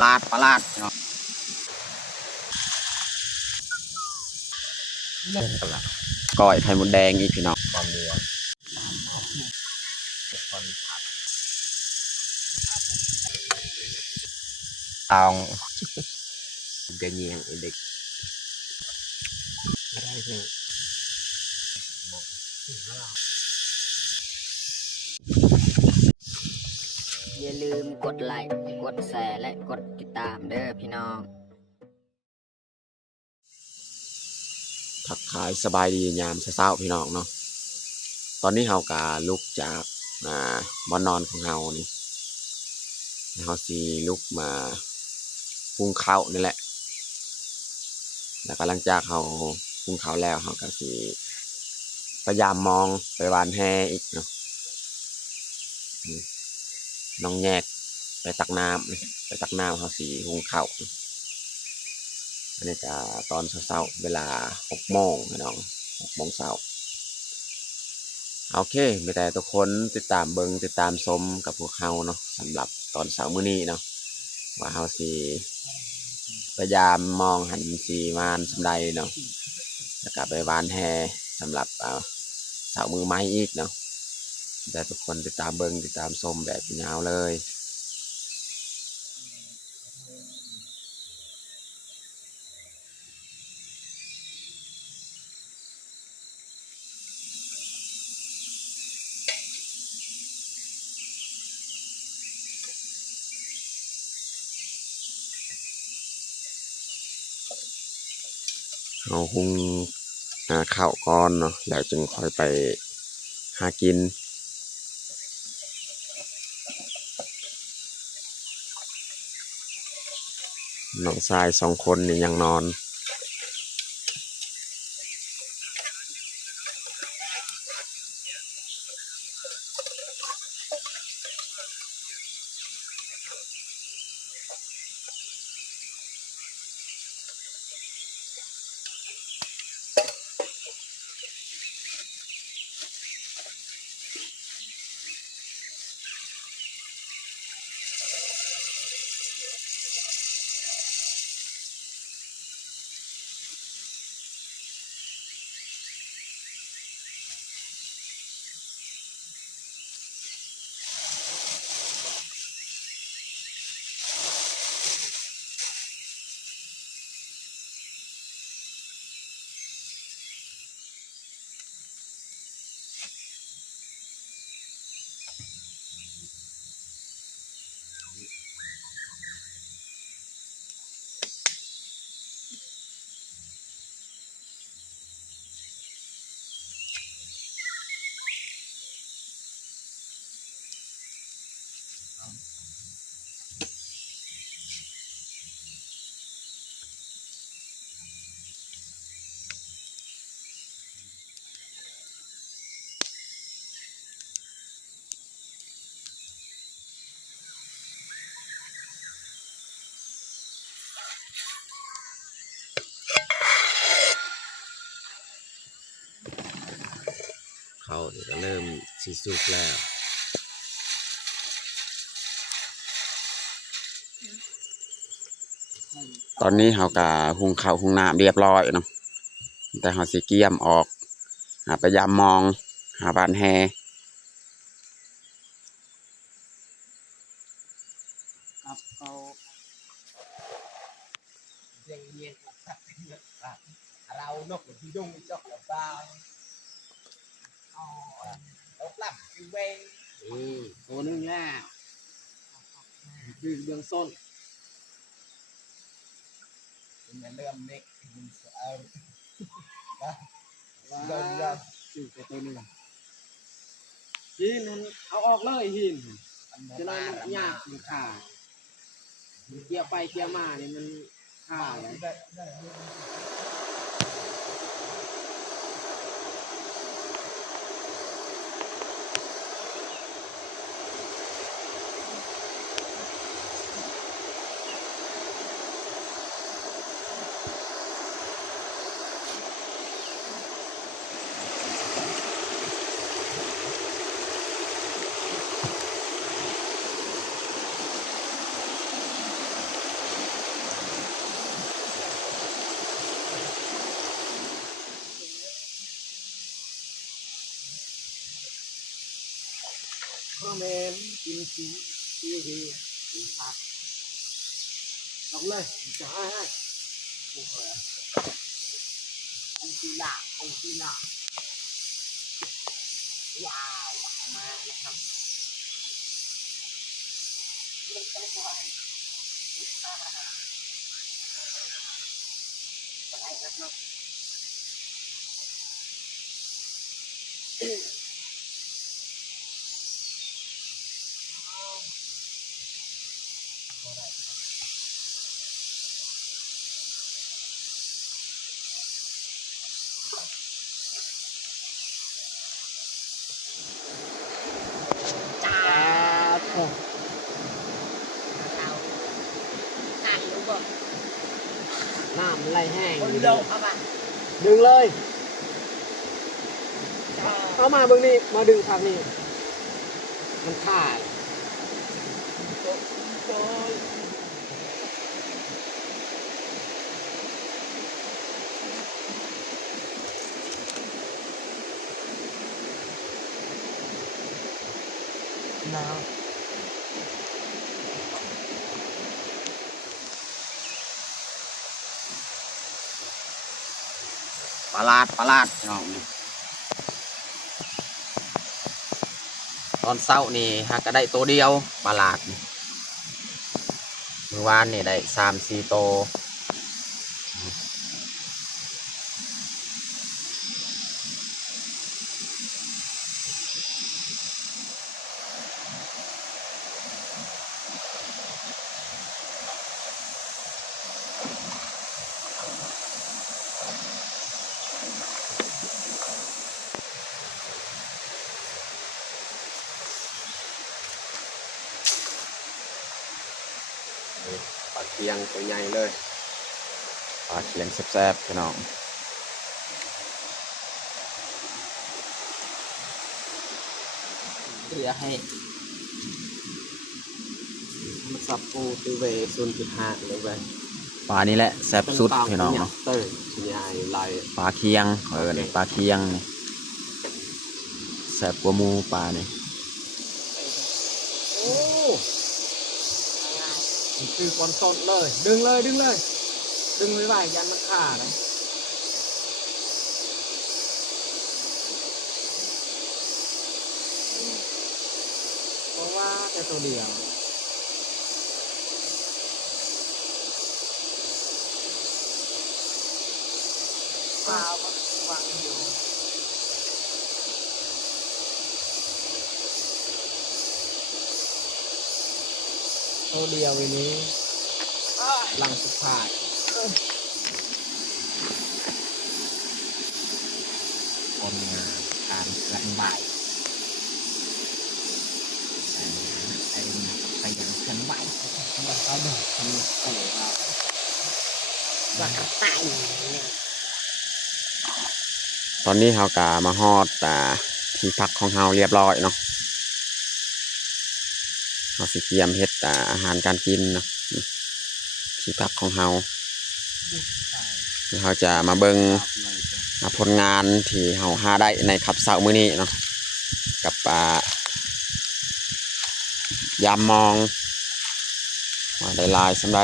ปลาดเนาะก้อยไข่มดแดงอีกพี่น้องความเดือดตองเกลียงเด็กได้สิอย่าลืมกดไลค์กดแชร์และกดติดตามเด้อพี่น้องทักทายสบายดียามเช้าพี่น้องเนาะตอนนี้เฮากาลุกจากบ่อนนอนของเฮานี่เฮาสิลุกมาหุงข้าวนี่แหละแล้วก็หลังจากเฮาหุงข้าวแล้วเฮาก็สิพยายามมองไปหวานแหอีกเนาะน้องแยกไปตักน้ำเฮาสิหุงข้าวอันนี้จะตอนเช้าเวลา6 โมงพี่น้อง6 โมงเช้าโอเคไม่แต่ทุกคนติดตามเบิ่งติดตามชมกับพวกเฮาเนาะสำหรับตอนเช้ามื้อนี้เนาะว่าเฮาสิพยายามมองหันสีมานสำใดเนาะแล้วก็ไปวานแฮสำหรับเช้ามือไม้อีกเนาะแต่ทุกคนติดตามเบิ่งติดตามชมแบบยาวเลยเอาหุงข้าวก่อนเนาะแล้วจึงค่อยไปหากินน้องชาย2 คนนี่ยังนอนเขาก็เริ่มสิสุกแล้วตอนนี้เฮากะหุงข้าวหุงน้ำเรียบร้อยเนาะแต่เฮาสิเกี่ยมออกพยายามมองหาบ้านแฮครับเขาเรียงเงียบเรานกที่ดุงจอกกับบ้าเราปรับอยู่เวงตัวนึงแล้วยืนเบื้องส้นเป็นเรื่องเด็กเดินยาวอยู่กับตัวนึงหินเอาออกเลยหินจะนอนยากมันขาดเกี่ยวไปเกี่ยวมาเนี่ยมันขาด พ่อแม่กินชีชีดีกินผักลงเลยจะให้ผู้เผยองศิลาองศิลาว้าวมาแล้วครับเล่นกันก่อนอะไรครับเนาะจ้าโอ้เราการรู้บ่น้ำไหลแห้งคนลงเอามาดึงเลยเอามาเบื้องนี้มาดึงทางนี้มันขาดน้ำปลาดน้องตอนเช้านี่หากก็ได้ตัวเดียวปลาดเมื่อวานนี่ได้3-4ตัวปลาเคียงตัวใหญ่เลยปลาเคียงแซ่บๆพี่น้องเรียกให้มันสับปูตัวเว0.5เลยเว้ยปลานี้แหละแซ่บสุดพี่น้องเนาะใหญ่ลายปลาเคียงปลาเคียงนี่แซ่บกว่าหมูปลานี่โอ้คือก้อนสดเลยดึงเลยดึงไม่ไหวยันมันขาดนะเพราะว่าแต่ตัวเดียวปลาวางอยู่ตัวเดียววันนี้หลังสุดท้ายคนงานการเคลื่อนไหวไปยังเคลื่อนไหวมันก็เดินทำตัวว่ากระต่ายตอนนี้เฮากะมาฮอดที่พักของเฮาเรียบร้อยเนาะเฮาสิเตรียมเฮ็ดอาหารการกินเนาะที่พักของเฮาเฮาจะมาเบิ่งผลงานที่เฮาหาได้ในขับเสาร์มื้อนี้เนาะกับยามมองว่าได้ลายสำไร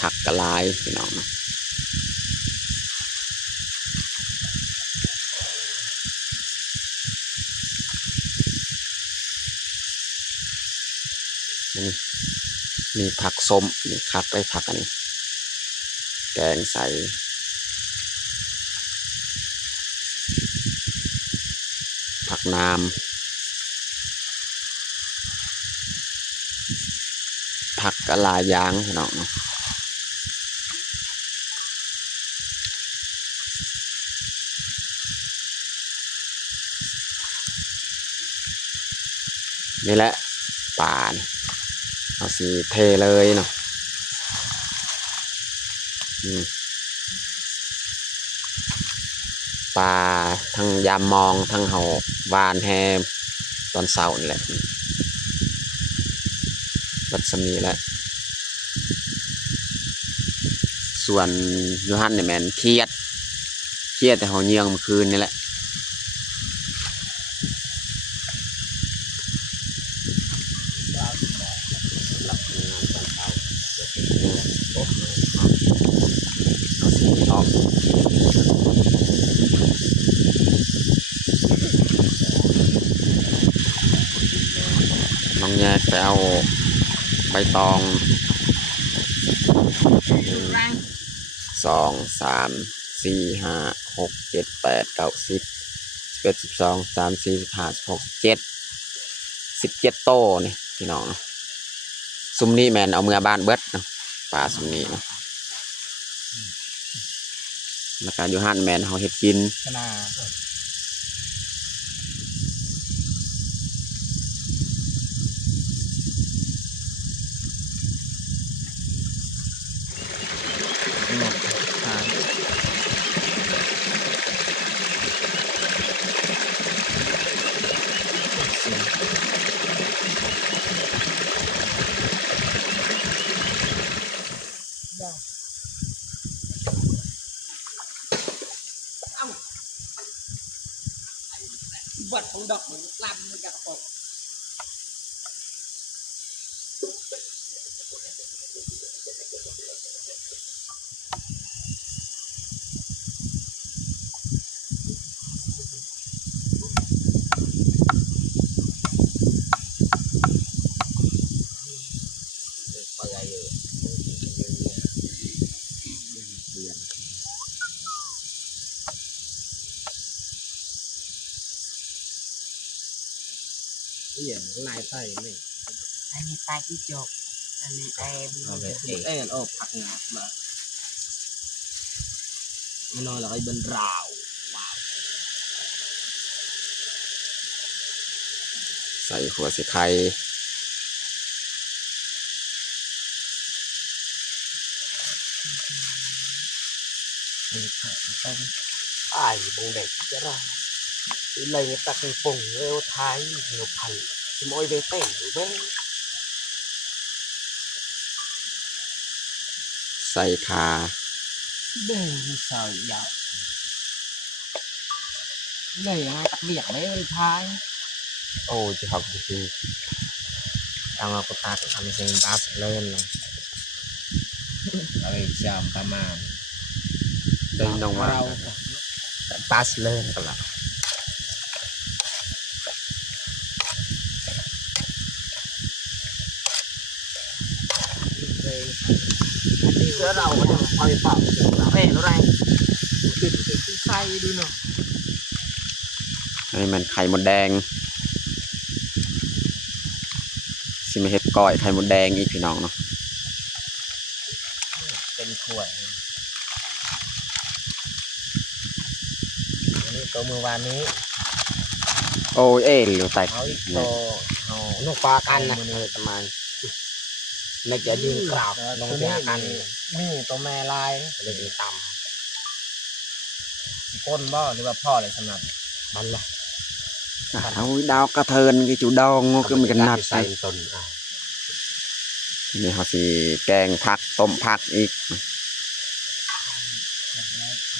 ผักกะลายพี่น้องเนาะนี่มีผักส้มนี่คัดไปผักอันนี้แกงใส่ผักน้ำผักกะลายางพี่น้องเนาะนี่แหละป่านี่เอาสีเทเลยเนาะปลาทั้งยามมองทั้งเห่าวานแฮมตอนเสาร์นี่แหละบัดสมีแล้วส ส่วนยูฮันเนี่ยแมนเครียดแต่เขาเยี่ยงเมื่อคืนนี่แหละน้องแยกไปเอาใบตอง2 3 4 5 6 7 8 9 10 11 12 13 14 15 16 17 โตนี่พี่น้องเนาะซุมนี้แมนเอาเมื่อบ้านเบิดเนาะปลาซุมนี้เนาะแล้วก็อยู่ห้านแมนเขาเฮ็ดกินวัดของดอกเหมือนลำมันจะกระปกลายไส้นี่อันนี้ปลาที่จกอันนี้แอมโอ้ผักงามาไม่น้อยแล้วไอ้บนราวว้าวใส่หัวสิไข่ไอ้บงเด็กจะรอเลยตักปุ่งเร็วท้ายเร็วพันสมอยเวเต้นเว้ยใส่คาเด้งสอยยาวเลยยังไงตักเบียกเลยท้ายโอ้จะhọc thì ตามมาก็ตักทำเสียงบัฟเล่นเลยเอาไปจำประมาณ đây nông mà pass เล่นกันละเสื้อเราก็จะเอาไปเป่าเอ้ยรู้ไรติดไส้ดูเนาะ อันนี้มันไข่มดแดงสิมาเฮ็ดก้อยไข่มดแดงอีกพี่น้องเนาะเป็นขวดอันนี้ตัวมือวานนี้ โอ้ยเหลือแต่ เอาอีกตัวเอาลูกปลากันนะประมาณในจะยืนกราบลงเสียกันนี่ตัวแม่ลายเลยดีต่ำป้นบ่หรือว่าพ่อเลยสำหรับมันละ เอาดาวกระเทินcái chủ đong cái mình cần nạt ใส่ต้น นี่เขาสิแกงผักต้มผักอีก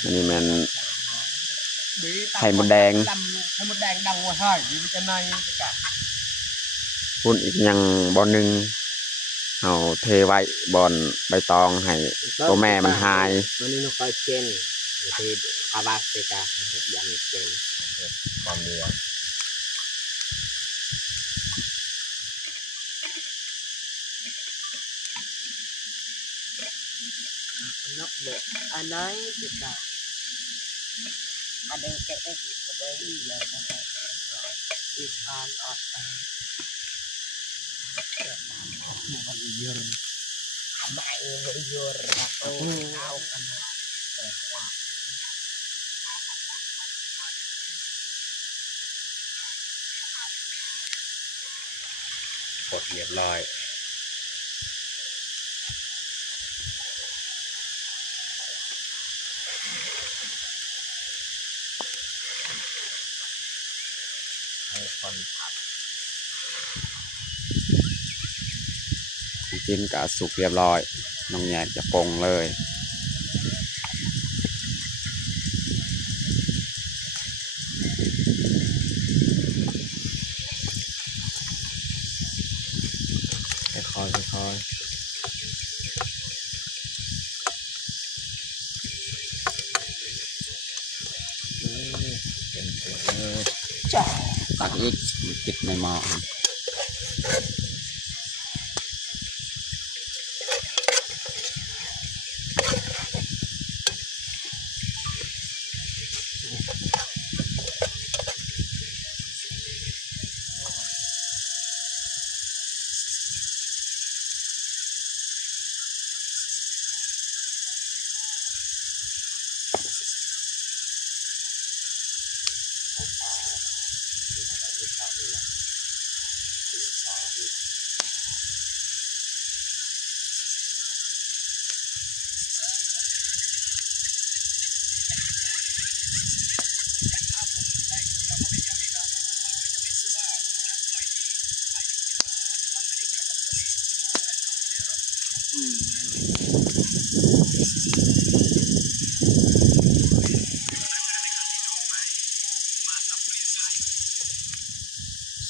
อันนี้มันไข่มดแดง ไข่มดแดงดังว่าให้ดีมันจะในกัน พุ่นอีกยังบ่อนึงเอาเทไว้บอนใบตองให้ตัวแม่มันหาย วันนี้เราคอยเจนที่อาบาสเตกายันเจนความเดียวนักเด็กอันไหนจะกันอันเด็กแก่ได้ก็ได้ยังไงอีกอันออกมันเยอะไม่เยอะนะโอ้เอากันกดเรียบร้อยให้คนผัด กินกับสุกเรียบร้อยน้องแยกจะปรุงเลย ตักอีกปิดในหม้อ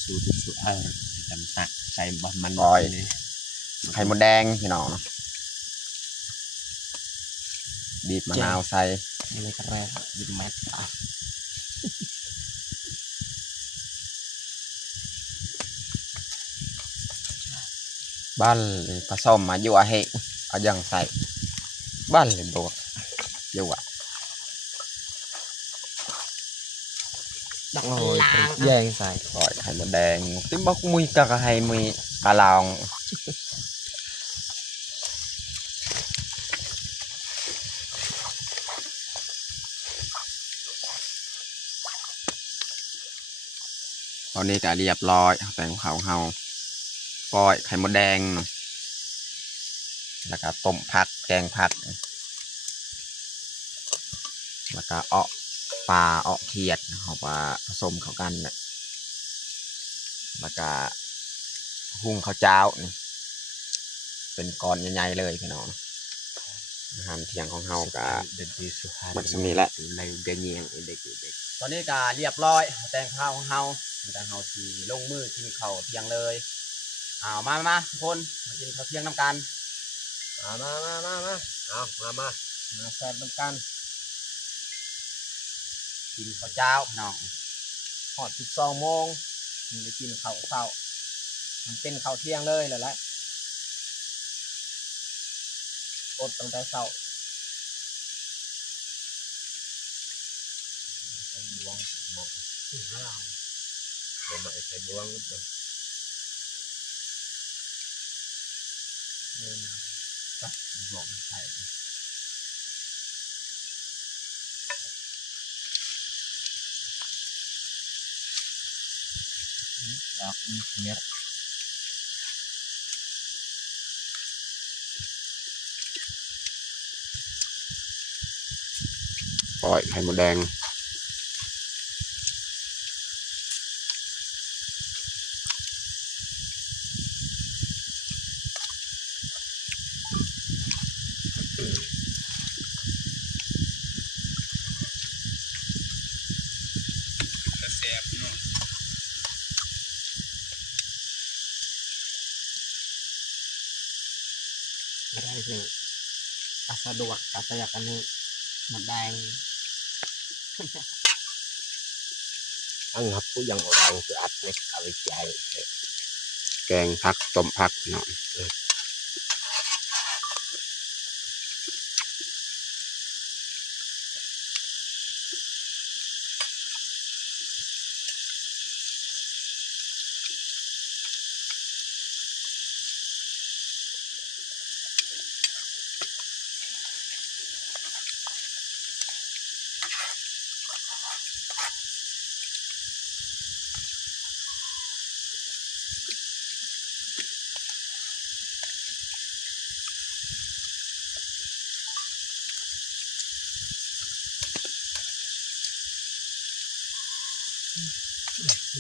สูตรสูตรจำตักใส่บะมัน ก้อย นี่ ไข่มดแดงพี่น้องบีบมะนาวใส่ นี่เลยก็แรกยิบแมทบ้านเลยผสมมาอยู่อะเฮเอาอย่างใส่บ้านเลยบวกอยู่อะ ดักล้างแยงใส่ ก้อยไข่มดแดงติมบักมุยกะไข่มุยกะลองตอนนี้ก็เรียบร้อยแต่งเขาเฮาก้อยไข่มดแดงแล้วก็ต้มผักแกงผักแล้วก็เอาะปลาเอาะเขียดเขาปลาผสมเข้ากันเนี่ยแล้วก็หุงข้าวเจ้านี่เป็นก้อนใหญ่ๆเลยพี่น้องอาหารเที่ยงของเฮาก็ เด็ดดีสุด มันจะมีแหละ ในเดียงเงียงเด็ก ตอนนี้ก็เรียบร้อยแต่งข้าวของเฮาแต่งเฮาที่ลงมือกินข้าวเที่ยงเลยมาทุกคนมากินข้าวเที่ยงน้ำกันมาเอามาแซ่บน้ำกันกินข้าวเจ้าพี่น้องหอด12 โมงมีได้กินข้าวเช้ามันเป็นข้าวเที่ยงเลยแหละอดตั้งแต่เช้าบวงหมก เรามาใส่บวง เงินก็บวกใส่ดอกเนี้ย ก้อยไข่มดแดงแซ่บเนาะไม่ได้สิอาสะดวกอาสะอยากกันนี่มันแดงอันครับผู้ยังเอาเราคืออัดเนี่ยเอาไปใจแกงผักต้มผักเนาะ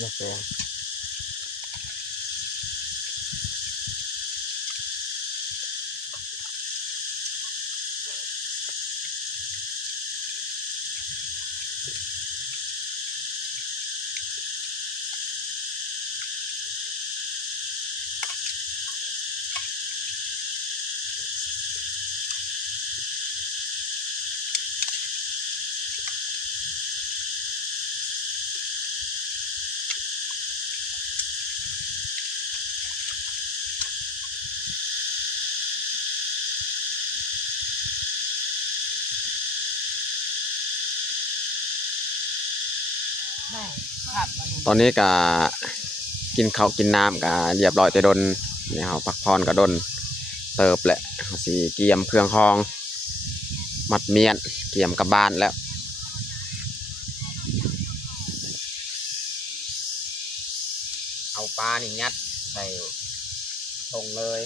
กาแฟ ตอนนี้ก็กินข้าวกินน้ำก็เรียบร้อยแต่ดนเนี่ยเขาพักผ่อนก็ดนเติบแหละเขาสีเกียมเครื่องคองมัดเมียนเกียมกลับบ้านแล้วเอาปลานี่ยัดใส่ทงเลย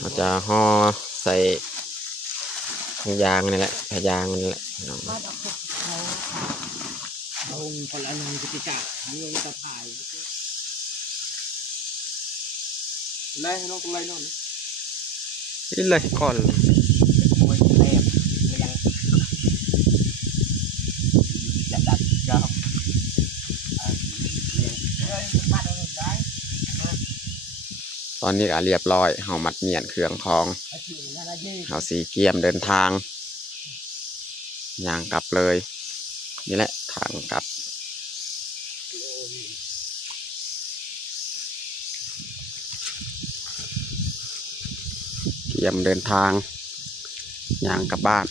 เราจะห่อใส่ถุงยางนี่แหละผ้ายางนี่แหละเอาคนละนึงกิจการนี่ลงตะถ่ายไล่น้องไล่น้องนี่เลยก่อนขโมยแม่ไม่ยังจัดก็ตอนนี้ก็เรียบร้อยเฮามัดเมียนเครื่องคองเฮาสีเกียมเดินทางย่างกลับเลยนี่แหละทางกลับเกียมเดินทางย่างกลับบ้าน